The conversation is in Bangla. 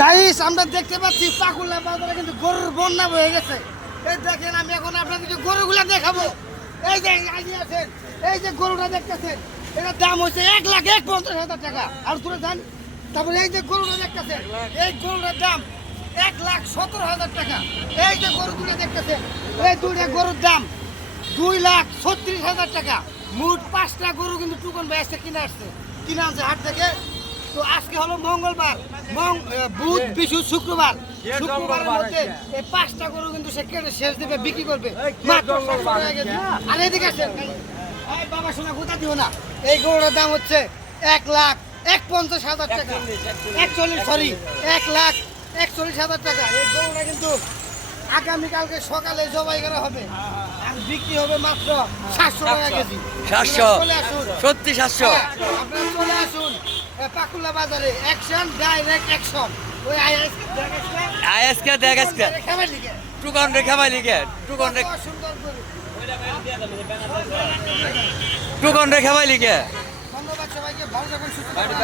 গাইস আমরা দেখতে পাচ্ছি পাকুলা বাজারে কিন্তু গরুর বন্যা হয়ে গেছে। এই দেখেন আমি এখন আপনাদেরকে গরুগুলা দেখাবো। এই যে আছেন, এই যে গরুটা দেখতেছেন, এটার দাম হচ্ছে 1,51,000 টাকা। আর তুলে দেন। তারপরে এই যে গরুটা দেখতেছেন, এই গরুটার দাম 1,17,000 টাকা। এই যে গরু দুটো দেখতেছেন, এই দুইটা গরুর দাম 2,36,000 টাকা। মোট 5টা গরু কিন্তু টুকন ভাই আসছে কিনে আসছে, কিনে আনছে হাট থেকে। তো আজকে হলো মঙ্গলবার, বুধ বৃহস্পতি শুক্রবার, শুক্রবারের মধ্যে এই 5টা গরু কিন্তু সে কেটে শেষ দেবে, বিক্রি করবে মাত্র 700 টাকা কেজি। আর এদিকে আসেন, এই বাবা শোনা গোটা দিও না, এই গরুটার দাম হচ্ছে 1,41,000 টাকা। 1,41,000 টাকা। এই গরুটা কিন্তু আগামীকালকে সকালে জবাই করা হবে আর বিক্রি হবে মাত্র 700 টাকা কেজি। 700 চলে আসুন, সত্যি 700 আপনারা চলে আসুন পাকুলা বাজারে। Action, direct action. ওই আজকে দেখ আজকে খাবার লিখে টুকন রেখা ভাই লিখে টুকন সুন্দর গরু। ভাই লিখে ধন্যবাদ সবাইকে, ভালো থাকুন, সুস্থ থাকুন।